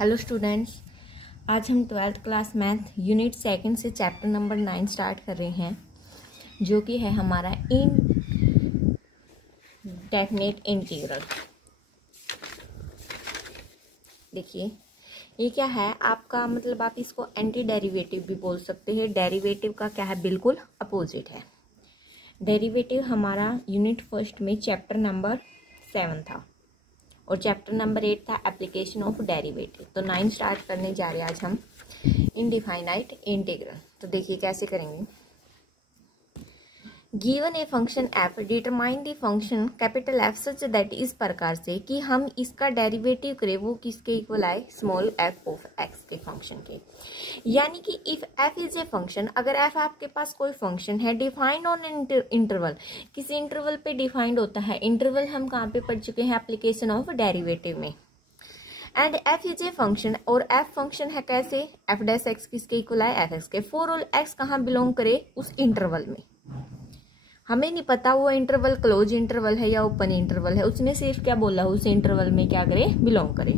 Hello students, आज हम 12th class math unit second से चैप्टर नंबर 9 स्टार्ट कर रहे हैं, जो कि है हमारा इनडेफिनिट इंटीग्रल। देखिए, ये क्या है आपका, मतलब आप इसको एंटी डेरिवेटिव भी बोल सकते हैं। डेरिवेटिव का क्या है, बिल्कुल अपोजिट है। डेरिवेटिव हमारा यूनिट फर्स्ट में चैप्टर नंबर 7 था और चैप्टर नंबर 8 था एप्लीकेशन ऑफ डेरिवेटिव। तो 9 स्टार्ट करने जा रहे हैं आज हम इनडिफाइनाइट इंटीग्रल। तो देखिए कैसे करेंगे। Given A function F determine the function capital F such that, इस प्रकार से कि हम इसका डेरिवेटिव करें वो किसके इक्वल आए, स्मॉल एफ ऑफ एक्स के फंक्शन के। यानी कि if F is a function, अगर एफ आपके पास कोई फंक्शन है डिफाइंड ऑन इंटरवल, किसी इंटरवल पे डिफाइंड होता है। इंटरवल हम कहाँ पे पढ़ चुके हैं, एप्लीकेशन ऑफ डेरिवेटिव में। And F is a function, और एफ फंक्शन है कैसे, एफ डैश एक्स किसके इक्वल आए, एफ एक्स के। फॉर ऑल एक्स कहाँ बिलोंग करे, उस इंटरवल में। हमें नहीं पता वो इंटरवल क्लोज इंटरवल है या ओपन इंटरवल है, उसने सिर्फ क्या बोला, उस इंटरवल में क्या करे, बिलोंग करे।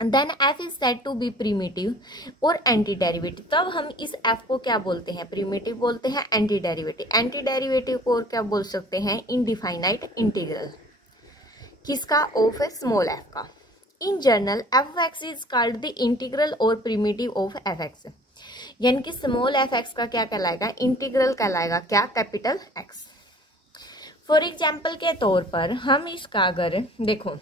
Then F is said to be primitive और एंटी डेरिवेटिव। तब हम इस एफ को क्या बोलते हैं, प्रिमिटिव बोलते हैं, एंटी डेरिवेटिव। एंटी डेरिवेटिव को और क्या बोल सकते हैं, इनडिफाइनाइट इंटीग्रल। किसका, ऑफ ए स्मॉल एफ का। In general F of x is called the integral और प्रिमिटिव ऑफ एफ एक्स। यानी कि स्मॉल एफ एक्स का क्या कहलाएगा, इंटीग्रल कहलाएगा, क्या, कैपिटल एक्स। फॉर एग्जाम्पल के तौर पर हम इसका अगर देखो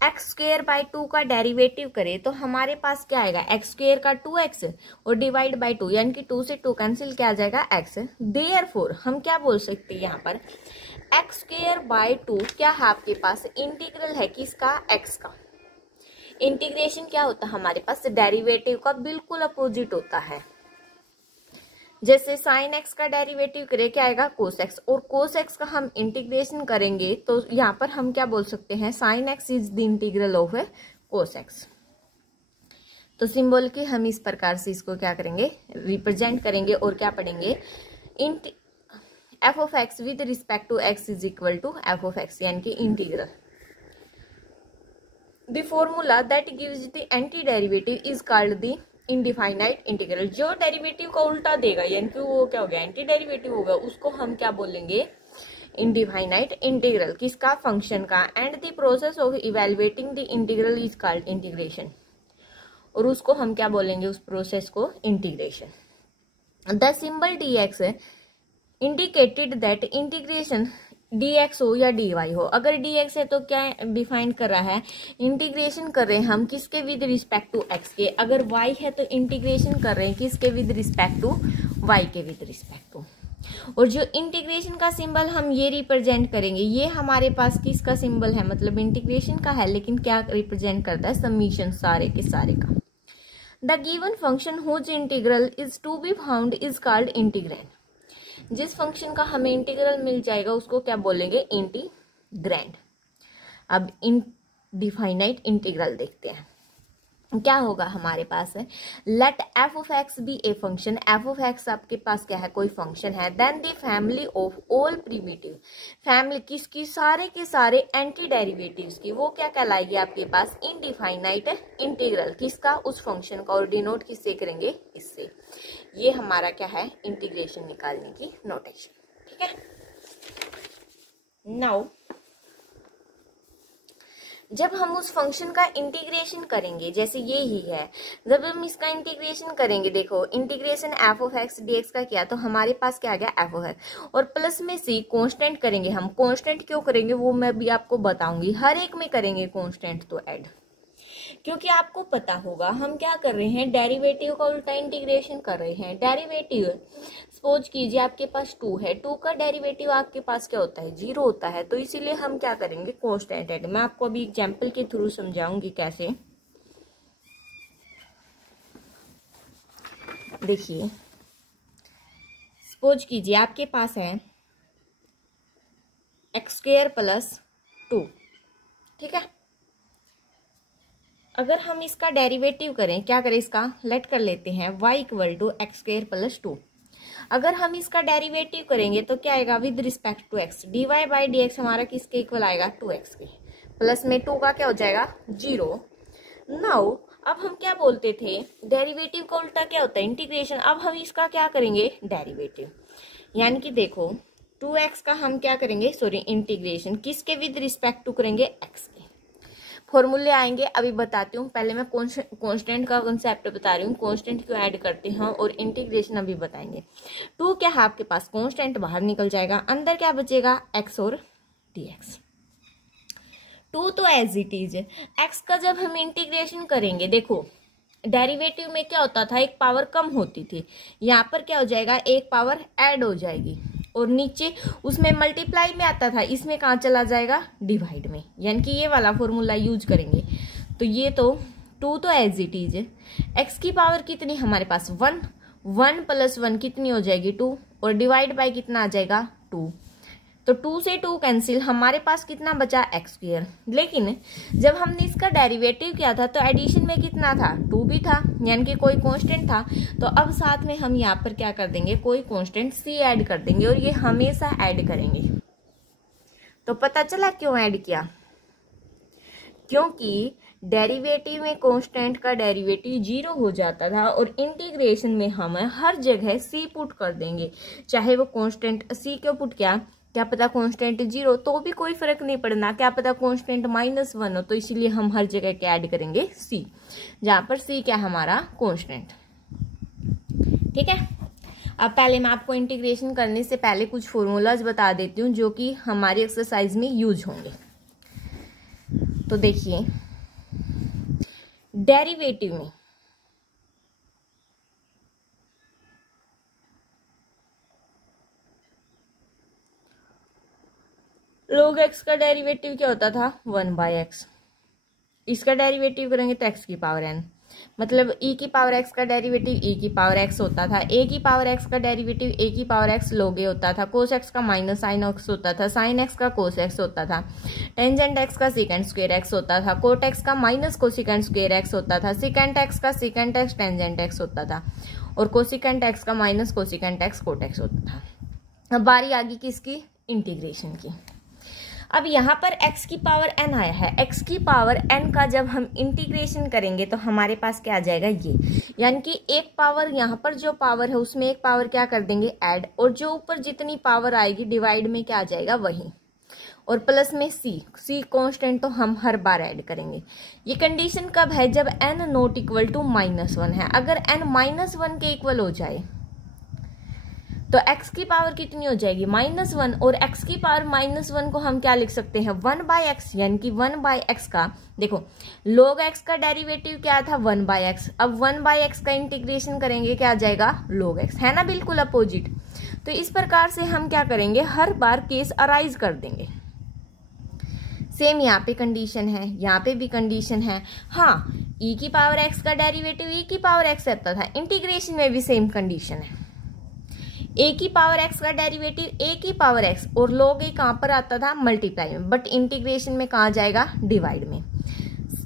एक्स स्क्वेयर बाई 2 का डेरिवेटिव करें तो हमारे पास क्या आएगा, एक्स स्क्वेयर का 2x और डिवाइड बाई 2, यानी कि 2 से 2 कैंसिल, क्या आ जाएगा, x। देयरफॉर हम क्या बोल सकते हैं यहाँ पर, एक्स स्क्वेयर बाई 2 क्या है आपके पास, इंटीग्रल है किसका, x का। इंटीग्रेशन क्या होता है हमारे पास, डेरिवेटिव का बिल्कुल अपोजिट होता है। जैसे साइन एक्स का डेरिवेटिव करें क्या आएगा, कोस एक्स, और कोस एक्स का हम इंटीग्रेशन करेंगे तो यहाँ पर हम क्या बोल सकते हैं, sine x is the integral of cos x. तो सिंबल की हम इस प्रकार से इसको क्या करेंगे, रिप्रेजेंट करेंगे और क्या पढ़ेंगे, F of X with respect to X is equal to F of X, यानी कि integral. The formula that gives the anti-derivative is called the indefinite integral। जो डेरिवेटिव का उल्टा देगा, यानी कि वो क्या हो गया, एंटी डेरिवेटिव होगा, उसको हम क्या बोलेंगे, इनडिफाइनाइट इंटीग्रल। किसका, फंक्शन का। And the process of evaluating the integral is called integration, और उसको हम क्या बोलेंगे, उस प्रोसेस को integration. The symbol dx indicated that integration dx हो या dy हो। अगर dx है तो क्या डिफाइन कर रहा है, इंटीग्रेशन कर रहे हैं हम किसके, विद रिस्पेक्ट टू x के। अगर y है तो इंटीग्रेशन कर रहे हैं किसके, विद रिस्पेक्ट टू y के, विद रिस्पेक्ट टू। और जो इंटीग्रेशन का सिंबल हम ये रिप्रेजेंट करेंगे, ये हमारे पास किसका सिंबल है, मतलब इंटीग्रेशन का है, लेकिन क्या रिप्रेजेंट करता है, समीशन सारे के सारे का। The given function whose integral is to be found is called integrand. जिस फंक्शन का हमें इंटीग्रल मिल जाएगा उसको क्या बोलेंगे, इंटीग्रैंड। अब इनडिफाइनाइट इंटीग्रल देखते हैं क्या होगा हमारे पास है। Let f of x be a function, f of x आपके पास क्या है, कोई फंक्शन है। Then the family of all primitive, family किसकी, सारे के सारे एंटी डेरिवेटिव्स की, वो क्या कहलाएगी आपके पास, इनडिफाइनाइट इंटीग्रल। किसका, उस फंक्शन का, और डिनोट किससे करेंगे, इससे। ये हमारा क्या है, इंटीग्रेशन निकालने की नोटेशन, ठीक है। नाउ जब हम उस फंक्शन का इंटीग्रेशन करेंगे, जैसे ये ही है, जब हम इसका इंटीग्रेशन करेंगे, देखो integration f of x dx का किया तो हमारे पास क्या आ गया, एफ ऑफ एक्स, और प्लस में सी कांस्टेंट करेंगे हम। कांस्टेंट क्यों करेंगे वो मैं भी आपको बताऊंगी, हर एक में करेंगे कांस्टेंट तो ऐड, क्योंकि आपको पता होगा हम क्या कर रहे हैं, डेरिवेटिव का उल्टा इंटीग्रेशन कर रहे हैं। डेरिवेटिव सपोज कीजिए आपके पास 2 है, 2 का डेरिवेटिव आपके पास क्या होता है, 0 होता है, तो इसीलिए हम क्या करेंगे, कांस्टेंट ऐड। मैं आपको अभी एग्जांपल के थ्रू समझाऊंगी कैसे। देखिए सपोज कीजिए आपके पास है एक्स स्क्वेयर प्लस 2, ठीक है। अगर हम इसका डेरिवेटिव करें, क्या करें, इसका लेट कर लेते हैं y equal to x square plus 2। अगर हम इसका डेरिवेटिव करेंगे तो क्या आएगा, with respect to x, dy by dx हमारा किसके इक्वल आएगा, 2x के। प्लस में 2 का क्या हो जाएगा, 0, नाउ अब हम क्या बोलते थे, डेरिवेटिव का उल्टा क्या होता है, इंटीग्रेशन। अब हम इसका क्या करेंगे, डेरिवेटिव। यानी कि देखो 2x का हम क्या करेंगे, सॉरी इंटीग्रेशन किसके विद रिस्पेक्ट टू करेंगे, x के। फॉर्मूले आएंगे अभी बताती हूँ, पहले मैं कांस्टेंट का कंसेप्ट बता रही हूँ, कांस्टेंट क्यों ऐड करते हैं और इंटीग्रेशन अभी बताएंगे। 2 क्या है आपके पास, कांस्टेंट बाहर निकल जाएगा, अंदर क्या बचेगा, x और dx। 2 तो एज इट इज है। x का जब हम इंटीग्रेशन करेंगे, देखो डेरिवेटिव में क्या होता था, एक पावर कम होती थी, यहाँ पर क्या हो जाएगा, एक पावर ऐड हो जाएगी, और नीचे उसमें मल्टीप्लाई में आता था, इसमें कहाँ चला जाएगा, डिवाइड में। यानी कि ये वाला फॉर्मूला यूज करेंगे। तो ये तो 2 तो एज इट इज है। x की पावर कितनी हमारे पास, 1, 1 + 1 कितनी हो जाएगी, 2, और डिवाइड बाय कितना आ जाएगा, 2। तो 2 से 2 कैंसिल, हमारे पास कितना बचा, x²। लेकिन जब हमने इसका डेरिवेटिव किया था तो एडिशन में कितना था, 2 भी था, यानी कि कोई कांस्टेंट था। तो अब साथ में हम यहाँ पर क्या कर देंगे, कोई कांस्टेंट c ऐड कर देंगे, और ये हमेशा ऐड करेंगे। तो पता चला क्यों ऐड किया, क्योंकि डेरिवेटिव में कांस्टेंट का डेरिवेटिव 0 हो जाता था, और इंटीग्रेशन में हम हर जगह c पुट कर देंगे, चाहे वो कांस्टेंट c क्यों पुट किया, क्या पता कांस्टेंट 0 तो भी कोई फर्क नहीं पड़ना, क्या पता कांस्टेंट -1 हो, तो इसीलिए हम हर जगह क्या ऐड करेंगे, c, जहां पर c क्या हमारा कांस्टेंट। ठीक है। अब पहले मैं आपको इंटीग्रेशन करने से पहले कुछ फॉर्मूलाज बता देती हूँ जो कि हमारी एक्सरसाइज में यूज होंगे। तो देखिए डेरिवेटिव में log x का डेरिवेटिव क्या होता था, 1/x। इसका डेरिवेटिव करेंगे तो x की पावर n, मतलब e की पावर x का डेरिवेटिव e की पावर x होता था, a की पावर x का डेरिवेटिव a की पावर x log a होता था, cos x का माइनस sin x होता था, sin x का cos x होता था, टेंजेंट x का secant स्क्वायर x होता था, cot x का माइनस कोसिकेंट स्क्वायर x होता था, secant x का secant x टेंजेंट x होता था, और कोसिकेंट x का minus cosecant x cot x होता था। अब बारी आ गई किसकी, इंटीग्रेशन की। अब यहाँ पर x की पावर n आया है, x की पावर n का जब हम इंटीग्रेशन करेंगे तो हमारे पास क्या आ जाएगा, ये, यानी कि एक पावर, यहाँ पर जो पावर है उसमें एक पावर क्या कर देंगे, ऐड, और जो ऊपर जितनी पावर आएगी डिवाइड में क्या आ जाएगा, वही, और प्लस में c कांस्टेंट तो हम हर बार ऐड करेंगे। ये कंडीशन कब है, जब n नॉट इक्वल टू -1 है। अगर n -1 के इक्वल हो जाए तो x की पावर कितनी हो जाएगी, -1, और x की पावर -1 को हम क्या लिख सकते हैं, 1/x, यानी कि 1/x का, देखो log x का डेरिवेटिव क्या था, 1/x। अब 1/x का इंटीग्रेशन करेंगे क्या आ जाएगा, log x, है ना, बिल्कुल अपोजिट। तो इस प्रकार से हम क्या करेंगे, हर बार केस अराइज कर देंगे। सेम यहाँ पे कंडीशन है, यहाँ पे भी कंडीशन है। हाँ, e की पावर x का डेरिवेटिव e की पावर x रहता था, इंटीग्रेशन में भी सेम कंडीशन है। a की पावर x का डेरिवेटिव a की पावर x, और log a कहाँ पर आता था, मल्टीप्लाई में, बट इंटीग्रेशन में कहाँ जाएगा, डिवाइड में।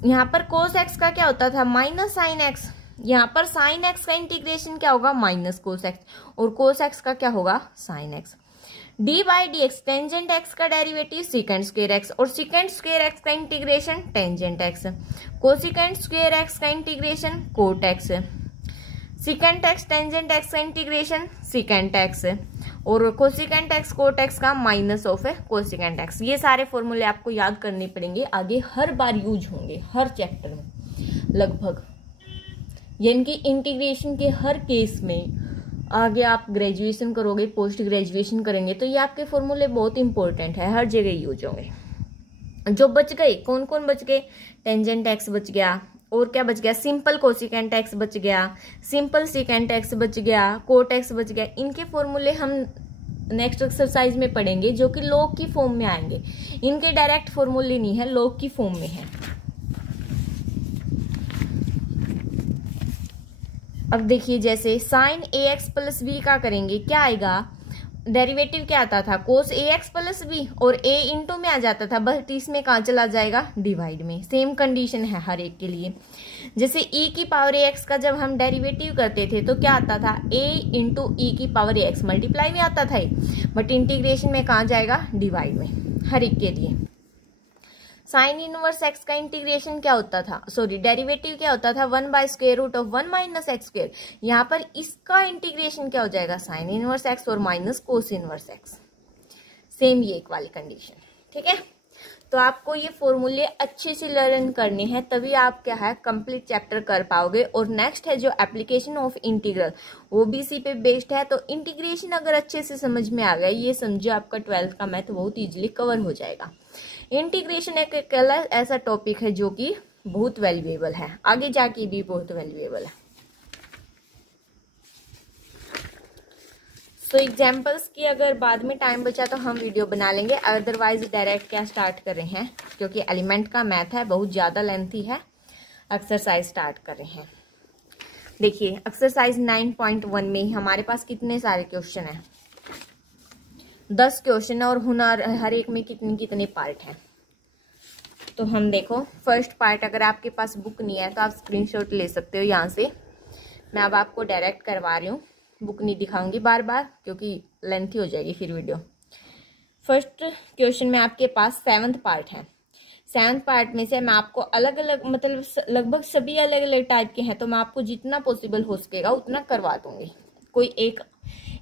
यहाँ पर cos x का क्या होता था, माइनस sin x, यहाँ पर sin x का इंटीग्रेशन क्या होगा, माइनस cos x, और cos x का क्या होगा, sin x। d/dx, tangent x का डेरिवेटिव secant स्क्वायर x, और secant स्क्वायर x का integration tangent x, cosecant square x का integration cot x, secant x tangent x का इंटीग्रेशन secant x, और कोसिकेंट x cot x का minus of cosecant x। ये सारे फॉर्मूले आपको याद करने पड़ेंगे, आगे हर बार यूज होंगे, हर चैप्टर में लगभग, यानी कि इंटीग्रेशन के हर केस में। आगे आप ग्रेजुएशन करोगे, पोस्ट ग्रेजुएशन करेंगे, तो ये आपके फॉर्मूले बहुत इंपॉर्टेंट है, हर जगह यूज होंगे। जो बच गए, कौन कौन बच गए, टेंजेंट x बच गया, और क्या बच गया, सिंपल कोसिकेंट x बच गया, सिंपल सेकेंट x बच गया, कोट x बच गया। इनके फॉर्मूले हम नेक्स्ट एक्सरसाइज में पढ़ेंगे, जो कि log की फॉर्म में आएंगे। इनके डायरेक्ट फॉर्मूले नहीं है, log की फॉर्म में है। अब देखिए, जैसे साइन ax प्लस b का करेंगे, क्या आएगा, डेरिवेटिव क्या आता था, cos ax प्लस b, और a इंटू में आ जाता था, बट इसमें कहाँ चला जाएगा, डिवाइड में। सेम कंडीशन है हर एक के लिए। जैसे e की पावर ax का जब हम डेरिवेटिव करते थे तो क्या आता था, a इंटू e की पावर ax, मल्टीप्लाई में आता था, बट इंटीग्रेशन में कहाँ जाएगा, डिवाइड में, हर एक के लिए। साइन इनवर्स एक्स का इंटीग्रेशन क्या होता था, सॉरी डेरिवेटिव क्या होता था, 1/√1 माइनस एक्स स्क्वायर। यहाँ पर इसका इंटीग्रेशन क्या हो जाएगा, साइन इनवर्स एक्स और minus cos inverse x. Same ये एक वाली कंडीशन, ठीक है। तो आपको ये फॉर्मूले अच्छे से लर्न करने हैं, तभी आप क्या है कंप्लीट चैप्टर कर पाओगे। और नेक्स्ट है जो एप्लीकेशन ऑफ इंटीग्रल, वो भी इसी पे बेस्ड है। तो इंटीग्रेशन अगर अच्छे से समझ में आ गया, ये समझो आपका 12th का मैथ बहुत इजीली कवर हो जाएगा। इंटीग्रेशन एक ऐसा टॉपिक है जो कि बहुत वैल्यूएबल है, आगे जाके भी बहुत वैल्यूएबल है। तो एग्जाम्पल्स की अगर बाद में टाइम बचा तो हम वीडियो बना लेंगे, अदरवाइज डायरेक्ट क्या स्टार्ट कर रहे हैं, क्योंकि एलिमेंट का मैथ है, बहुत ज़्यादा लेंथी है। एक्सरसाइज स्टार्ट कर रहे हैं। देखिए एक्सरसाइज 9.1 में हमारे पास कितने सारे क्वेश्चन हैं, 10 क्वेश्चन है, और हुनर हर एक में कितने कितने पार्ट हैं। तो हम देखो फर्स्ट पार्ट, अगर आपके पास बुक नहीं है तो आप स्क्रीनशॉट ले सकते हो यहाँ से। मैं अब आपको डायरेक्ट करवा रही हूँ, बुक नहीं दिखाऊंगी बार बार क्योंकि लेंथी हो जाएगी फिर वीडियो। फर्स्ट क्वेश्चन में आपके पास 7th पार्ट है। 7th पार्ट में से मैं आपको अलग अलग, मतलब लगभग सभी अलग अलग टाइप के हैं, तो मैं आपको जितना पॉसिबल हो सकेगा उतना करवा दूंगी। कोई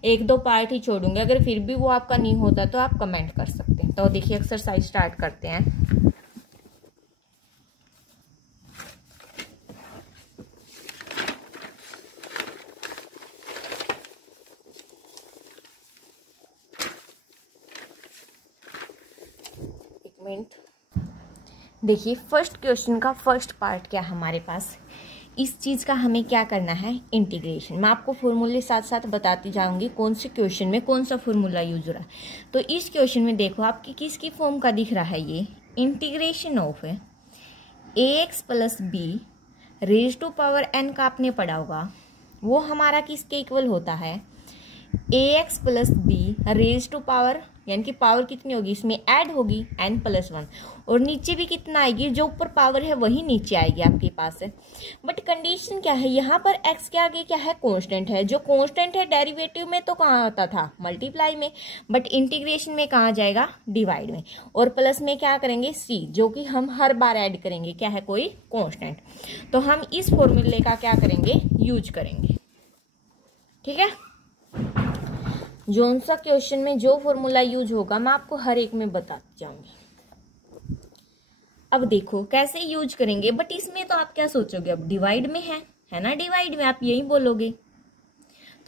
एक दो पार्ट ही छोड़ूंगी, अगर फिर भी वो आपका नहीं होता तो आप कमेंट कर सकते हैं। तो देखिए एक्सरसाइज स्टार्ट करते हैं। देखिए फर्स्ट क्वेश्चन का फर्स्ट पार्ट क्या हमारे पास, इस चीज़ का हमें क्या करना है, इंटीग्रेशन। मैं आपको फॉर्मूले साथ साथ बताती जाऊंगी कौन से क्वेश्चन में कौन सा फॉर्मूला यूज हो रहा है। तो इस क्वेश्चन में देखो आपकी किसकी फॉर्म का दिख रहा है, ये integration of ax plus b raise to power n का आपने पढ़ा होगा, वो हमारा किसके इक्वल होता है, ax plus b raise to power, यानी कि पावर कितनी होगी इसमें ऐड होगी n+1, और नीचे भी कितना आएगी, जो ऊपर पावर है वही नीचे आएगी आपके पास है। बट कंडीशन क्या है, यहाँ पर x के आगे क्या है, कांस्टेंट है। जो कांस्टेंट है डेरिवेटिव में तो कहाँ आता था, मल्टीप्लाई में, बट इंटीग्रेशन में कहाँ जाएगा, डिवाइड में। और प्लस में क्या करेंगे, c, जो कि हम हर बार ऐड करेंगे, क्या है, कोई कांस्टेंट। तो हम इस फॉर्मूले का क्या करेंगे, यूज करेंगे, ठीक है। जोन सा क्वेश्चन में जो फॉर्मूला यूज होगा मैं आपको हर एक में बताती जाऊंगी। अब देखो कैसे यूज करेंगे, बट इसमें तो आप क्या सोचोगे, अब डिवाइड में है ना, डिवाइड में आप यही बोलोगे।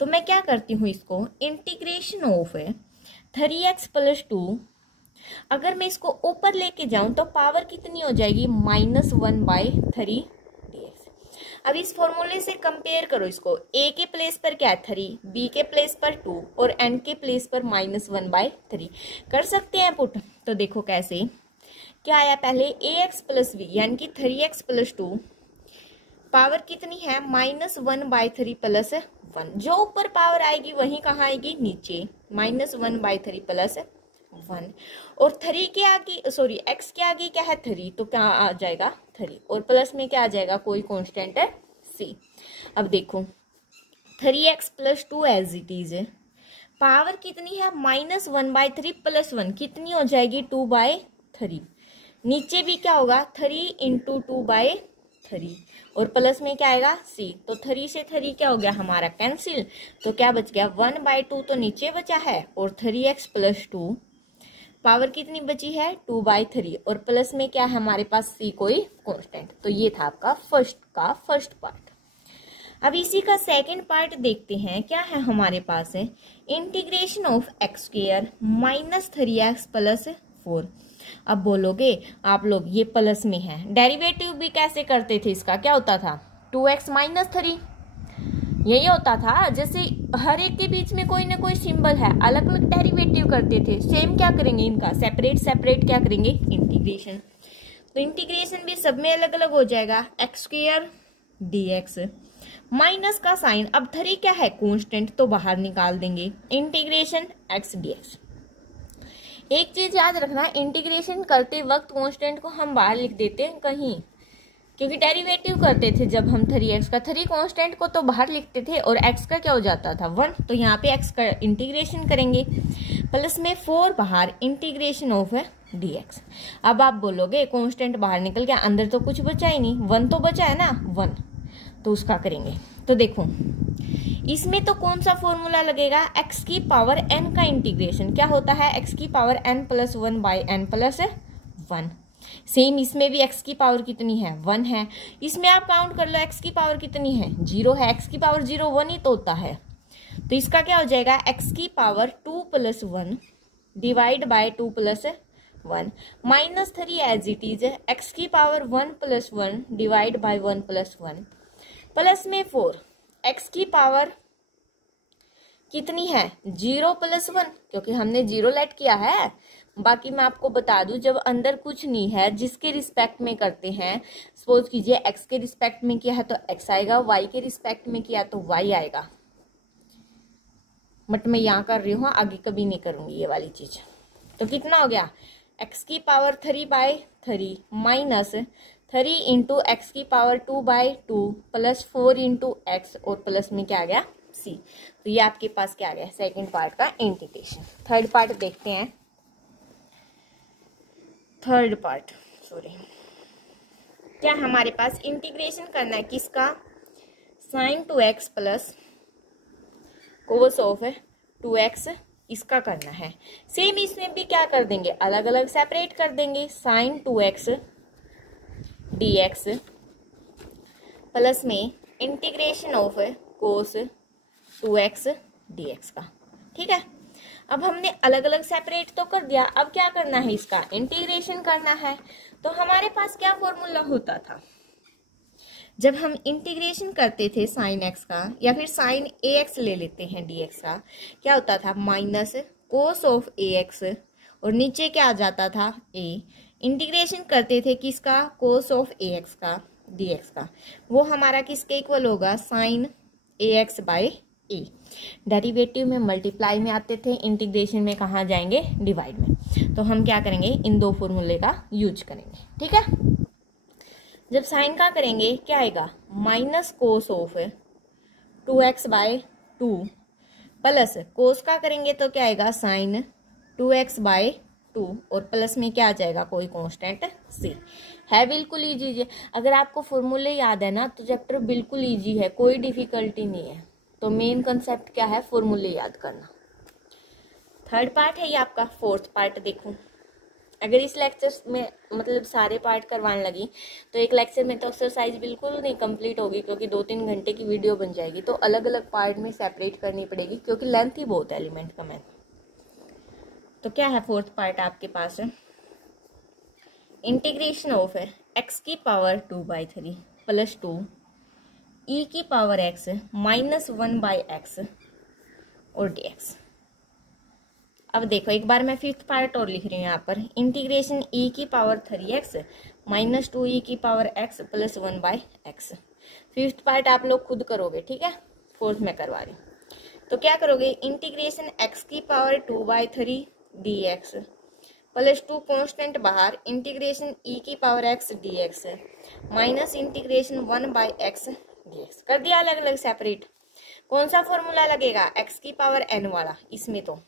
तो मैं क्या करती हूँ, इसको इंटीग्रेशन ऑफ 3x + 2, अगर मैं इसको ऊपर लेके जाऊं तो पावर कितनी हो जाएगी, -1/3 dx। अब इस फॉर्मूले से कंपेयर करो इसको, a के प्लेस पर क्या है 3, b के प्लेस पर 2 और n के प्लेस पर -1/3 कर सकते हैं पुट। तो देखो कैसे, क्या आया, पहले ax + b यानी कि 3x + 2, पावर कितनी है -1/3 + 1, जो ऊपर पावर आएगी वही कहाँ आएगी, नीचे, -1/3 + 1, और 3 के आगे, सॉरी x के आगे क्या है 3, तो क्या आ जाएगा 3, और प्लस में क्या आ जाएगा, कोई कांस्टेंट है c। अब देखो 3x + 2 as it is, power कितनी है -1/3 + 1, कितनी हो जाएगी 2/3, नीचे भी क्या होगा 3 × 2/3, और प्लस में क्या आएगा c। तो 3 से 3 क्या हो गया हमारा कैंसिल, तो क्या बच गया 1/2 तो नीचे बचा है, और 3x + 2 पावर कितनी बची है 2/3, और प्लस में क्या है हमारे पास c, कोई कांस्टेंट। तो ये था आपका फर्स्ट पार्ट। अब इसी का सेकंड पार्ट देखते हैं, क्या है हमारे पास है इंटीग्रेशन ऑफ x² - 3x + 4। अब बोलोगे आप लोग ये प्लस में है, डेरिवेटिव भी कैसे करते थे इसका, क्या होता था 2x - 3, यही होता था। जैसे हर एक के बीच में कोई ना कोई सिंबल है, अलग अलग डेरिवेटिव करते थे, सेम क्या करेंगे इनका सेपरेट क्या करेंगे, इंटीग्रेशन। तो इंटीग्रेशन भी सब में अलग अलग हो जाएगा, x² dx, माइनस का साइन, अब 3 क्या है कांस्टेंट तो बाहर निकाल देंगे, इंटीग्रेशन x dx। एक चीज याद रखना, इंटीग्रेशन करते वक्त कांस्टेंट को हम बाहर लिख देते हैं कहीं, क्योंकि डेरिवेटिव करते थे जब हम 3x का 3 कांस्टेंट को तो बाहर लिखते थे, और x का क्या हो जाता था 1, तो यहाँ पे x का इंटीग्रेशन करेंगे, प्लस में 4 बाहर, इंटीग्रेशन ऑफ dx। अब आप बोलोगे कांस्टेंट बाहर निकल गया, अंदर तो कुछ बचा ही नहीं, 1 तो बचा है ना 1, तो उसका करेंगे। तो देखो इसमें तो कौन सा फॉर्मूला लगेगा, x की पावर n का इंटीग्रेशन क्या होता है, x की power n plus 1 by n plus 1। Same इसमें भी x की पावर कितनी है 1 है, इसमें आप काउंट कर लो x की पावर कितनी है 0 है, x की पावर 0 1 ही तो होता है। तो इसका क्या हो जाएगा x की power 2 plus 1 divide by 2 plus 1 minus 3 as it is x की power 1 plus 1 divide by 1 plus 1 plus में 4 x की पावर कितनी है 0 प्लस 1, क्योंकि हमने 0 लेट किया है। बाकी मैं आपको बता दूं जब अंदर कुछ नहीं है जिसके रिस्पेक्ट में करते हैं, सपोज कीजिए x के रिस्पेक्ट में किया है तो x आएगा, y के रिस्पेक्ट में किया तो y आएगा, बट मैं यहाँ कर रही हूँ, आगे कभी नहीं करूंगी ये वाली चीज। तो कितना हो गया x की power 3 by 3 minus 3 into x की power 2 by 2 plus 4 into x और प्लस में क्या आ गया c। तो ये आपके पास क्या आ गया सेकेंड पार्ट का इंटीग्रेशन। थर्ड पार्ट देखते हैं। थर्ड पार्ट क्या हमारे पास इंटीग्रेशन करना है किसका, sign 2x plus cos of 2x इसका करना है। सेम इसमें भी क्या कर देंगे अलग अलग सेपरेट कर देंगे, साइन 2x dx प्लस में integration of cos 2x dx का। ठीक है, अब हमने अलग अलग सेपरेट तो कर दिया, अब क्या करना है इसका इंटीग्रेशन करना है। तो हमारे पास क्या फॉर्मूला होता था जब हम इंटीग्रेशन करते थे साइन x का, या फिर साइन ax ले लेते हैं dx का, क्या होता था माइनस कोस ऑफ ax और नीचे क्या आ जाता था a। इंटीग्रेशन करते थे किसका कोस ऑफ ax का dx का, वो हमारा किसके इक्वल होगा sine ax by a। Derivative में मल्टीप्लाई में आते थे, इंटीग्रेशन में कहाँ जाएंगे डिवाइड में। तो हम क्या करेंगे इन दो फॉर्मूले का यूज करेंगे। ठीक है, जब साइन का करेंगे क्या आएगा minus cos of 2x by 2 plus cos का करेंगे तो क्या आएगा साइन 2x बाय 2 और प्लस में क्या आ जाएगा कोई कांस्टेंट c है। बिल्कुल इजी, अगर आपको फॉर्मूले याद है ना तो चैप्टर बिल्कुल इजी है, कोई डिफिकल्टी नहीं है। तो मेन कंसेप्ट क्या है फॉर्मूले याद करना। थर्ड पार्ट है ये आपका। फोर्थ पार्ट देखो, अगर इस लेक्चर में मतलब सारे पार्ट करवाने लगी तो एक लेक्चर में तो एक्सरसाइज बिल्कुल नहीं कंप्लीट होगी, क्योंकि 2-3 घंटे की वीडियो बन जाएगी। तो अलग अलग पार्ट में सेपरेट करनी पड़ेगी, क्योंकि लेंथ ही बहुत है एलिमेंट का मैथ। तो क्या है फोर्थ पार्ट आपके पास है इंटीग्रेशन ऑफ x की पावर 2/3 प्लस 2 e की पावर x माइनस 1/x और dx। अब देखो एक बार मैं फिफ्थ पार्ट और लिख रही हूँ यहाँ पर, इंटीग्रेशन e की पावर 3x माइनस 2e की power x plus 1/x। Fifth part आप लोग खुद करोगे, ठीक है, फोर्थ में करवा रही हूँ। तो क्या करोगे इंटीग्रेशन x की पावर 2/3 dx प्लस 2 कॉन्स्टेंट बाहर, इंटीग्रेशन e की power x dx minus integration 1/x dx कर दिया अलग अलग सेपरेट। कौन सा फॉर्मूला लगेगा x की पावर n वाला, इसमें तो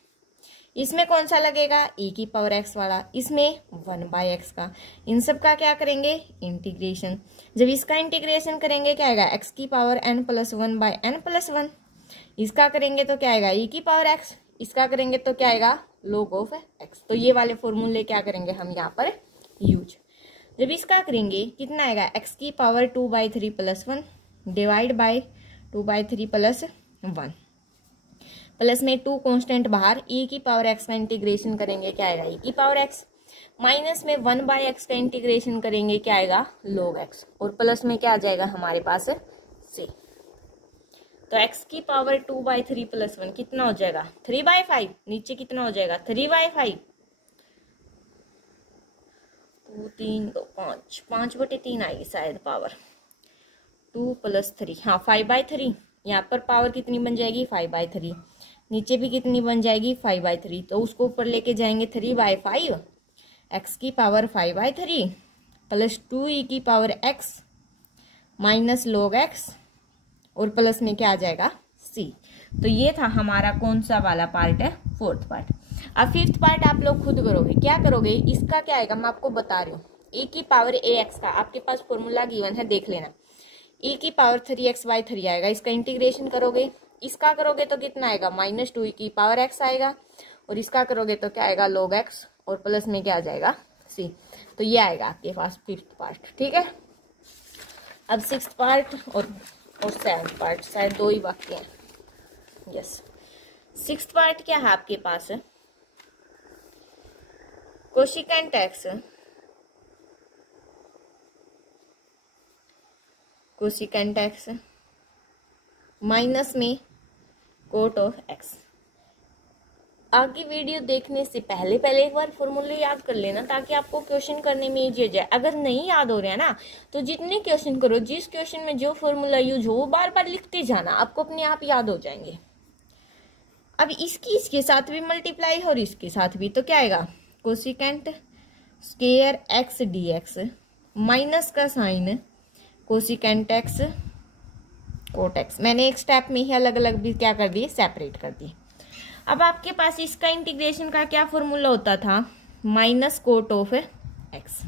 इसमें कौन सा लगेगा e की पावर x वाला, इसमें 1/x का। इन सब का क्या करेंगे इंटीग्रेशन। जब इसका इंटीग्रेशन करेंगे क्या आएगा x की power n plus 1/n plus 1। इसका करेंगे तो क्या आएगा e की पावर x, इसका करेंगे तो क्या आएगा log ऑफ x। तो ये वाले फॉर्मूले क्या करेंगे हम यहाँ पर यूज। जब इसका करेंगे कितना आएगा x की power 2/3 plus 1 divide bye 2/3 plus 1 plus में 2 कांस्टेंट बाहर, e की पावर x का इंटीग्रेशन करेंगे क्या आएगा e की पावर x माइनस में 1/x का इंटीग्रेशन करेंगे क्या आएगा log x और प्लस में क्या आ जाएगा हमारे पास c। तो x की पावर 2/3 प्लस 1 कितना हो जाएगा 3/5, नीचे कितना हो जाएगा 3/5, 2 3 2 5 5/3 आएगी शायद पावर 2 प्लस 3, हाँ 5/3। यहाँ पर पावर कितनी बन जाएगी 5/3, नीचे भी कितनी बन जाएगी 5/3। तो उसको ऊपर लेके जाएंगे 3/5, x की पावर 5/3 प्लस 2e की power x minus log x और प्लस में क्या आ जाएगा c। तो ये था हमारा कौन सा वाला पार्ट है फोर्थ पार्ट। अब फिफ्थ पार्ट आप लोग खुद करोगे। क्या करोगे, इसका क्या आएगा मैं आपको बता रही हूँ। e की पावर ax का आपके पास फॉर्मूला गिवन है, देख लेना। e की पावर 3x/3 आएगा, इसका इंटीग्रेशन करोगे। इसका करोगे तो कितना आएगा, -2 e की पावर x आएगा, और इसका करोगे तो क्या आएगा log x, और प्लस में क्या आ जाएगा c। तो ये आएगा आपके पास फिफ्थ पार्ट। ठीक है, अब सिक्स्थ पार्ट और सेवंथ पार्ट, शायद 2 ही वाक्य हैं। यस, सिक्स्थ पार्ट क्या है आपके पास, कोशिकेंट एक्स माइनस में कोट ऑफ एक्स। आगे वीडियो देखने से पहले एक बार फॉर्मूले याद कर लेना, ताकि आपको क्वेश्चन करने में इजी हो जाए। अगर नहीं याद हो रहा है ना, तो जितने क्वेश्चन करो, जिस क्वेश्चन में जो फॉर्मूला यूज हो वो बार बार लिखते जाना, आपको अपने आप याद हो जाएंगे। अब इसके साथ भी मल्टीप्लाई और इसके साथ भी, तो क्या आएगा, cosecant square x d x minus का sine cosecant x cot x. मैंने एक स्टेप में ही अलग अलग भी क्या कर दिए, सेपरेट कर दिए। अब आपके पास इसका इंटीग्रेशन का क्या फॉर्मूला होता था, minus cot of x,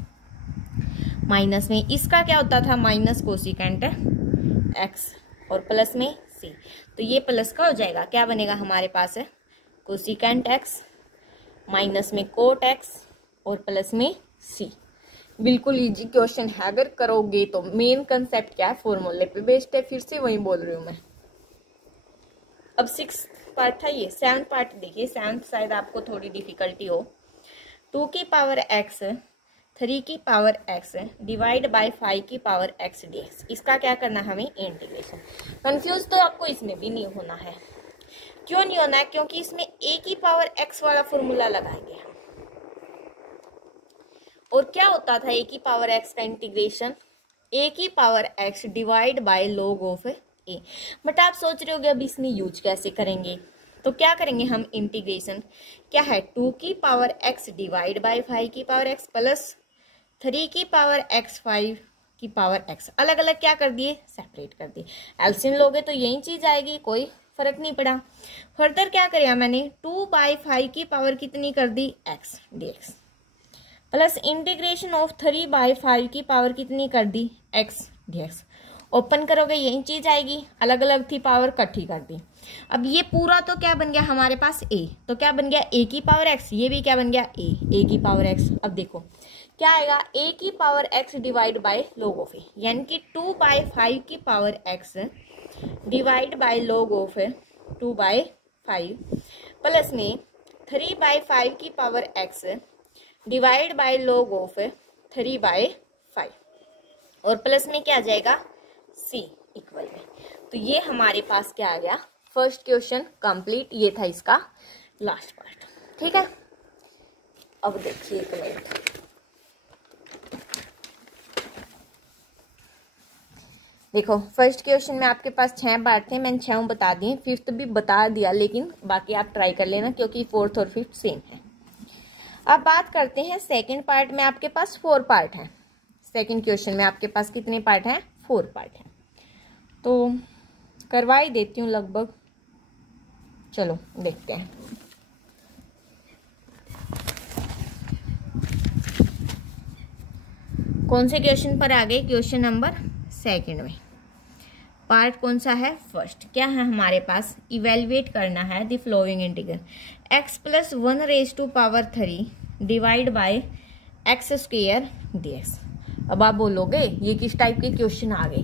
minus में इसका क्या होता था, माइनस कोशिकेंट एक्स, और प्लस में सी। तो ये प्लस का हो जाएगा, क्या बनेगा हमारे पास है, कोशिकेंट एक्स माइनस में कोट एक्स और प्लस में सी। बिल्कुल इजी क्वेश्चन है, अगर करोगे तो। मेन कंसेप्ट क्या है, फॉर्मूले पे बेस्ड है, फिर से वही बोल रही हूँ मैं। अब सिक्स पार्ट था ये, सेवंथ पार्ट देखिए। सेवंथ शायद आपको थोड़ी डिफिकल्टी हो। 2 की पावर x 3 की पावर x डिवाइड बाय 5 की पावर x dx। इसका क्या करना है हमें, इंटीग्रेशन। कंफ्यूज तो आपको इसमें भी नहीं होना है। क्यों नहीं होना है, क्योंकि इसमें a की पावर x वाला फॉर्मूला लगाएंगे हम। और क्या होता था a की पावर x का इंटीग्रेशन, a की power x divide by log of a। But आप सोच रहे होगे अब इसमें यूज कैसे करेंगे, तो क्या करेंगे हम, इंटीग्रेशन क्या है, 2 की पावर x डिवाइड बाय 5 की पावर x प्लस 3 की पावर x 5 की पावर x। अलग अलग क्या कर दिए, सेपरेट कर दिए। एलसीएम लोगे तो यही चीज आएगी, कोई फर्क नहीं पड़ा। फर्दर क्या करें मैंने, 2/5 की पावर कितनी कर दी, x dx, plus integration of 3/5 की पावर कितनी कर दी, x dx। ओपन करोगे यही चीज आएगी, अलग अलग थी पावर इकट्ठी कर दी। अब ये पूरा तो क्या बन गया हमारे पास a, तो क्या बन गया a की पावर x, ये भी क्या बन गया a की पावर x। अब देखो क्या आएगा, a की power x divide by log of a, यानी कि 2/5 की power x divide by log of 2/5 plus में 3/5 की power x divide by log of 3/5, और प्लस में क्या आ जाएगा c इक्वल में। तो ये हमारे पास क्या आ गया, फर्स्ट क्वेश्चन कंप्लीट। ये था इसका लास्ट पार्ट। ठीक है, अब देखिए एक मिनट, देखो फर्स्ट क्वेश्चन में आपके पास 6 पार्ट थे, मैंने 6 बता दिए, फिफ्थ भी बता दिया, लेकिन बाकी आप ट्राई कर लेना क्योंकि फोर्थ और फिफ्थ सेम है। अब बात करते हैं सेकंड पार्ट में, आपके पास 4 पार्ट हैं। सेकंड क्वेश्चन में आपके पास कितने पार्ट हैं, 4 पार्ट हैं। तो करवा ही देती हूँ लगभग, चलो देखते हैं। कौन से क्वेश्चन पर आ गए, क्वेश्चन नंबर सेकंड में। पार्ट कौन सा है, फर्स्ट। क्या है हमारे पास, इवेल्युएट करना है the flowing integral x + 1⁻³ divide by x² dx। अब आप बोलोगे ये किस टाइप के क्वेश्चन आ गए,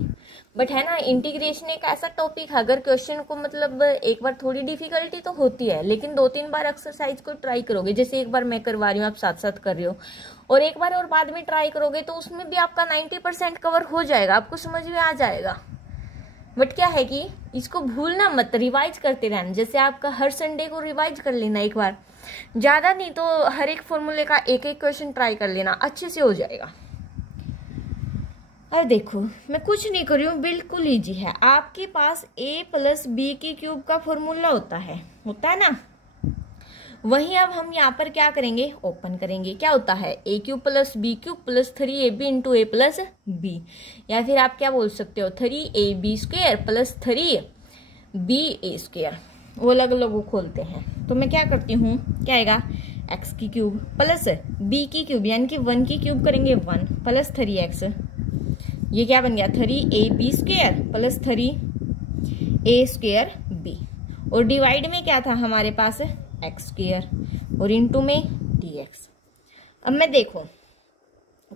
बट है ना, इंटीग्रेशन एक ऐसा टॉपिक है, अगर क्वेश्चन को मतलब एक बार थोड़ी डिफिकल्टी तो होती है, लेकिन 2-3 बार एक्सरसाइज को ट्राई करोगे, जैसे एक बार मैं करवा रही हूँ, आप साथ साथ कर रहे हो, और एक बार और बाद में ट्राई करोगे, तो उसमें भी आपका 90% कवर हो जाएगा, आपको समझ में आ जाएगा। बट क्या है कि इसको भूलना मत, रिवाइज करते रहना। जैसे आपका हर संडे को रिवाइज कर लेना एक बार, ज्यादा नहीं तो हर एक फॉर्मूले का एक क्वेश्चन ट्राई कर लेना, अच्छे से हो जाएगा। अब देखो मैं कुछ नहीं कर रही हूँ, बिल्कुल इजी है। आपके पास a + b³ का फॉर्मूला होता है ना, वहीं अब हम यहाँ पर क्या करेंगे, ओपन करेंगे। क्या होता है, a³ + b³ + 3ab × a + b, या फिर आप क्या बोल सकते हो, 3ab² + 3ba²। वो अलग अलग खोलते हैं। तो मैं क्या करती हूँ, क्या आएगा, एक्स की क्यूब प्लस बी की क्यूब यानी कि 1 की क्यूब करेंगे 1 प्लस 3x, ये क्या बन गया 3ab² प्लस 3a² b, और डिवाइड में क्या था हमारे पास x² और इनटू में dx। अब मैं देखो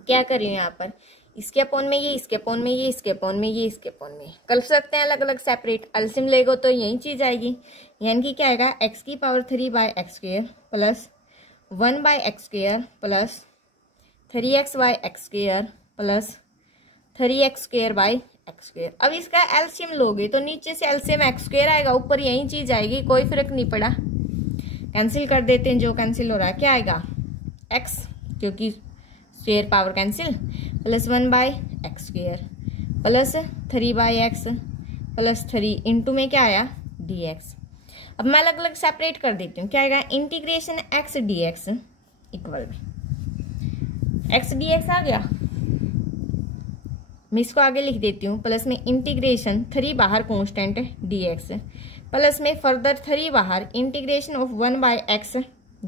क्या कर रही हूँ यहाँ पर, इसके अपॉन में ये, इसके अपॉन में ये, इसके अपॉन में ये, इसके अपॉन में कर सकते हैं अलग अलग सेपरेट। एलसीएम लेगो तो यही चीज आएगी, यानी कि क्या आएगा x की power 3/x² plus 1/x² plus 3x/x² plus 3x²/x²। अब इसका एलसीएम लोगे तो नीचे से एलसीएम x² आएगा, ऊपर यही चीज आएगी, कोई फर्क नहीं पड़ा। कैंसिल कर देते हैं, जो कैंसिल हो रहा है क्या आएगा x, क्योंकि square power cancel, plus 1/x² plus 3/x plus 3 into में क्या आया dx। अब मैं अलग अलग सेपरेट कर देती हूँ, क्या आएगा इंटीग्रेशन x dx इक्वल में x dx आ गया। मैं इसको आगे लिख देती हूँ, प्लस में इंटीग्रेशन 3 बाहर कांस्टेंट dx प्लस में फर्दर 3 बाहर integration of 1/x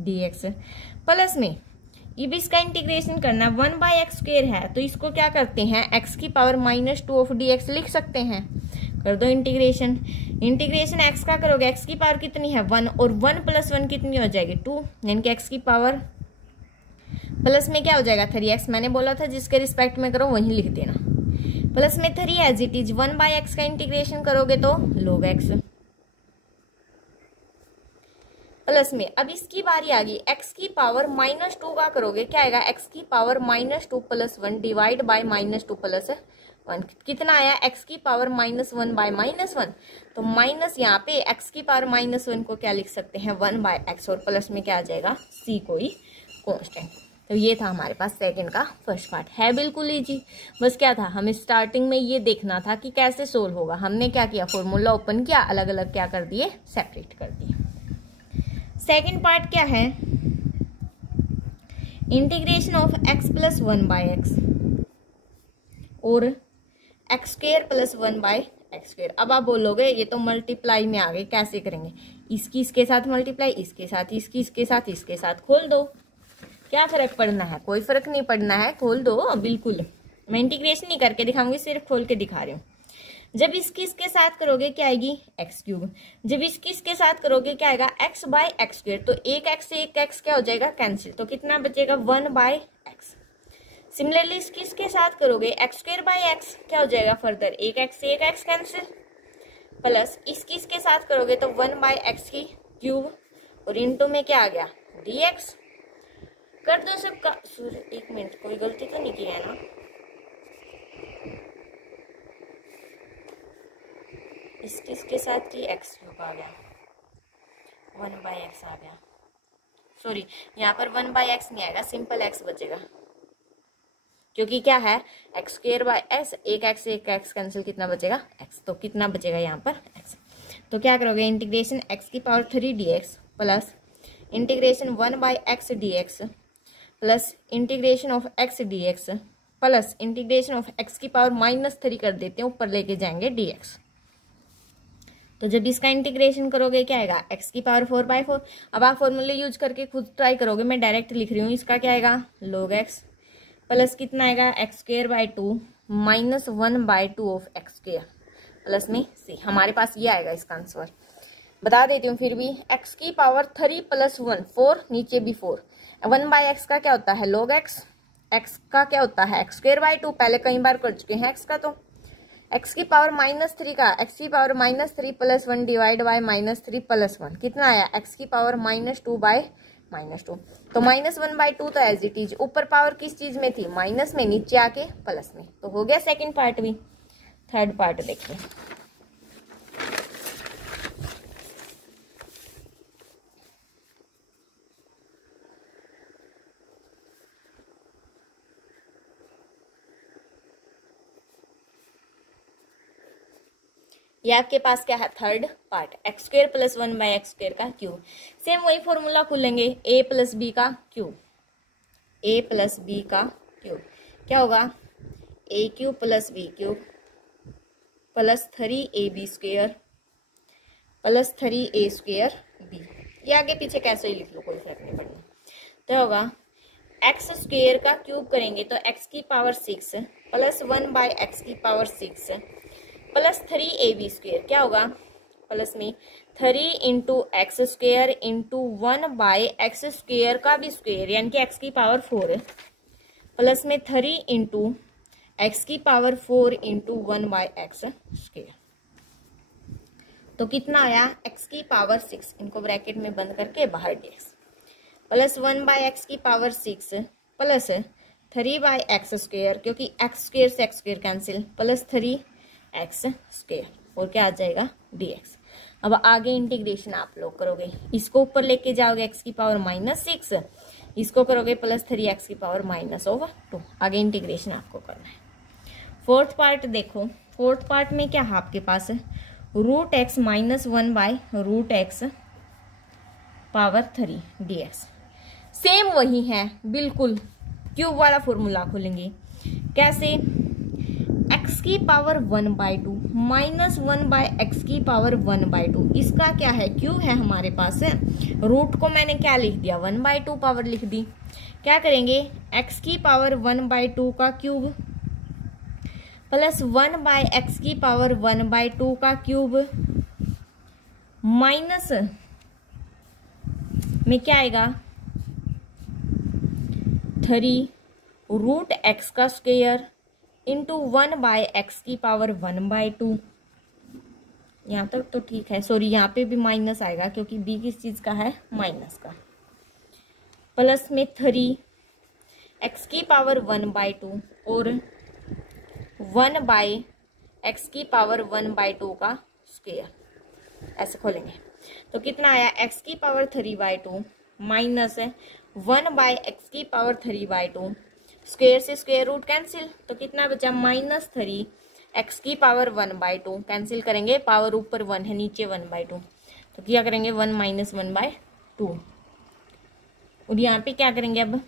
dx plus में अब इसका इंटीग्रेशन करना 1/x² है, तो इसको क्या करते हैं x की पावर -2 ऑफ dx लिख सकते हैं। कर दो इंटीग्रेशन, इंटीग्रेशन x का करोगे, x की पावर कितनी है 1 और 1 + 1 कितनी हो जाएगी 2, यानी कि x की पावर प्लस में क्या हो जाएगा 3x। मैंने बोला था जिसके रिस्पेक्ट में करो वहीं लिख देना, प्लस में 3 एज इट इज 1/x का इंटीग्रेशन करोगे तो log x प्लस में अब इसकी बारी आ गई x की पावर -2 का करोगे, क्या आएगा x की पावर -2 + 1 डिवाइड बाय -2 + 1 कितना आया x की पावर -1/-1, तो माइनस यहाँ पे x की पावर -1 को क्या लिख सकते हैं 1/x, और प्लस में क्या आ जाएगा c कोई कांस्टेंट। तो ये था हमारे पास सेकंड का फर्स्ट पार्ट, है बिल्कुल इजी। बस क्या था हमें स्टार्टिंग में ये देखना था कि कैसे सोल्व होगा। हमने क्या किया फॉर्मूला ओपन किया, अलग अलग क्या कर दिए सेपरेट कर दिए। सेकंड पार्ट क्या है, इंटीग्रेशन ऑफ x + 1/x और x² + 1/x²। अब आप बोलोगे ये तो मल्टीप्लाई में आ गए, कैसे करेंगे, इसकी इसके साथ मल्टीप्लाई, इसके साथ इसकी इसके साथ इसके साथ, खोल दो, क्या फर्क पड़ना है, कोई फर्क नहीं पड़ना है, खोल दो बिल्कुल। मैं इंटीग्रेशन नहीं करके दिखाऊंगी, सिर्फ खोल के दिखा रही हूँ। जब इसकी इसके साथ करोगे क्या आएगी x³, जब इसकी इसके साथ करोगे क्या आएगा x/x², तो एक x से एक x क्या हो जाएगा कैंसिल, तो कितना बचेगा 1/x। सिमिलरली इसकी इसके साथ करोगे x²/x क्या हो जाएगा फर्दर एक x से एक x कैंसिल, प्लस इसकी इसके साथ करोगे तो 1/x³ और इनटू में क्या आ गया dx। कर दो सबका, एक मिनट कोई गलती तो नहीं की है ना, इसके साथ की x³ आ गया 1/x आ गया, सॉरी यहाँ पर 1/x नहीं आएगा, सिंपल x बचेगा, क्योंकि क्या है x²/s एक x से एक x कैंसिल, कितना बचेगा x, तो कितना बचेगा यहाँ पर x। तो क्या करोगे इंटीग्रेशन x की power 3 dx plus integration 1/x dx plus integration of x dx plus integration of x की पावर -3 कर देते हैं, ऊपर लेके जाएंगे dx। तो जब इसका इंटीग्रेशन करोगे क्या आएगा x की पावर 4/4। अब आप फॉर्मूले यूज करके खुद ट्राई करोगे, मैं डायरेक्ट लिख रही हूँ, इसका क्या आएगा log x प्लस कितना आएगा x²/2 -1/2 ऑफ x² प्लस में c। हमारे पास ये आएगा इसका आंसर, बता देती हूँ फिर भी। x की पावर 3 + 1 4, नीचे भी 4, 1/x का क्या होता है log x, x का क्या होता है x²/2, पहले कई बार कर चुके हैं x का, तो x की पावर -3 का x की पावर -3 + 1 डिवाइड बाय -3 + 1 कितना आया x की पावर -2/-2, तो -1/2 तो एज इट इज, ऊपर पावर किस चीज में थी माइनस में, नीचे आके प्लस में। तो हो गया सेकंड पार्ट भी। थर्ड पार्ट देखिए, ये आपके पास क्या है थर्ड पार्ट, x² + 1/x² का क्यूब। सेम वही फॉर्मूला खोलेंगे a + b का क्यूब, a + b का क्यूब क्या होगा a³ + b³ plus 3ab² plus 3a² b। ये आगे पीछे कैसे ही लिख लो, कोई फर्क नहीं पड़ना। तो होगा x² का क्यूब करेंगे तो x की पावर 6 प्लस 1/x की पावर 6 प्लस 3ab²। क्या होगा प्लस में 3 इंटू x² इंटू 1/x² का भी स्क्वेयर यानी कि x की पावर 4 प्लस में 3 इंटू x की पावर 4 इंटू 1/x²। तो कितना आया x की पावर 6, इनको ब्रैकेट में बंद करके बाहर dx प्लस 1/x की पावर 6 प्लस 3/x², क्योंकि x² से x² कैंसिल, प्लस 3x² और क्या आ जाएगा dx। अब आगे इंटीग्रेशन आप लोग करोगे, इसको ऊपर लेके जाओगे x की पावर -6, इसको करोगे प्लस 3x की पावर -2। आगे इंटीग्रेशन आपको करना है। फोर्थ पार्ट देखो, फोर्थ पार्ट में क्या है आपके पास √x -1/√x power 3 dx। Same वही है बिल्कुल, क्यूब वाला फॉर्मूला खोलेंगे। कैसे, x की पावर 1/2 -1/x की पावर 1/2, इसका क्या है क्यूब है हमारे पास। रूट को मैंने क्या लिख दिया 1/2 पावर लिख दी। क्या करेंगे x की पावर 1/2 का क्यूब प्लस 1/x की पावर 1/2 का क्यूब माइनस में क्या आएगा 3 √x का स्क्वायर इंटू 1/x की पावर 1/2। यहाँ तक तो ठीक है, सॉरी यहाँ पे भी माइनस आएगा क्योंकि b किस चीज का है माइनस का, प्लस में 3x की पावर 1/2 और 1/x की पावर 1/2 का स्क्वायर। ऐसे खोलेंगे तो कितना आया x की पावर 3/2 माइनस 1/x की पावर 3/2, स्क्वायर से स्क्वायर रूट कैंसिल, तो कितना बचा -3x की पावर 1/2 कैंसिल करेंगे, पावर ऊपर 1 है नीचे 1/2, तो क्या करेंगे 1 - 1/2। और यहाँ पे क्या करेंगे अब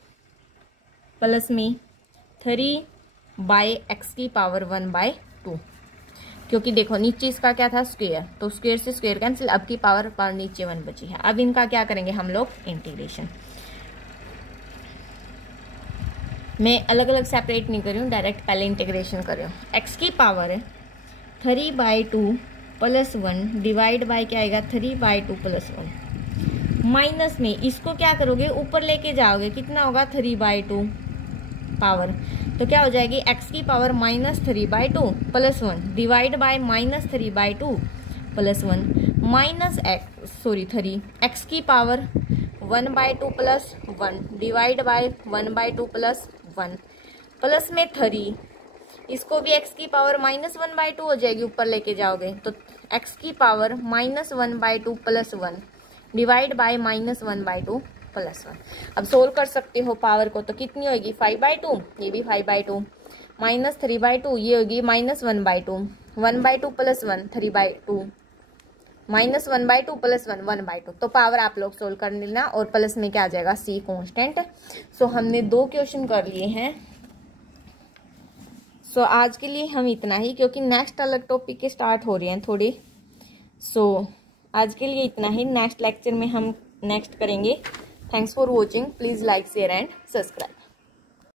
प्लस में 3/x की पावर 1/2, क्योंकि देखो नीचे इसका क्या था स्क्वायर, तो स्क्वायर से स्क्वायर कैंसिल, अब की पावर नीचे 1 बची है। अब इनका क्या करेंगे हम लोग इंटीग्रेशन। मैं अलग अलग सेपरेट नहीं कर रही हूँ, डायरेक्ट पहले इंटीग्रेशन कर रही हूँ। x की पावर 3/2 प्लस 1 डिवाइड बाय क्या आएगा 3/2 प्लस 1 माइनस में इसको क्या करोगे ऊपर लेके जाओगे, कितना होगा 3/2 पावर, तो क्या हो जाएगी x की power -3/2 plus 1 divide bye -3/2 plus 1 minus 3 x की power 1/2 plus 1 divide bye 1/2 plus 1 plus में 3, इसको भी x की पावर -1/2 हो जाएगी, ऊपर लेके जाओगे तो x की power -1/2 plus 1 divide bye -1/2 plus 1। अब सोल्व कर सकते हो पावर को, तो कितनी होगी 5/2, ये भी 5/2 -3/2, ये होगी -1/2, 1/2 प्लस 1 3/2 -1/2 प्लस 1 1/2। तो पावर आप लोग सोल्व कर लेना और प्लस में क्या आ जाएगा c कांस्टेंट। सो हमने 2 क्वेश्चन कर लिए हैं। सो आज के लिए हम इतना ही, क्योंकि नेक्स्ट अलग टॉपिक के स्टार्ट हो रहे हैं थोड़े। सो आज के लिए इतना ही, नेक्स्ट लेक्चर में हम नेक्स्ट करेंगे। Thanks for watching, please like share and subscribe.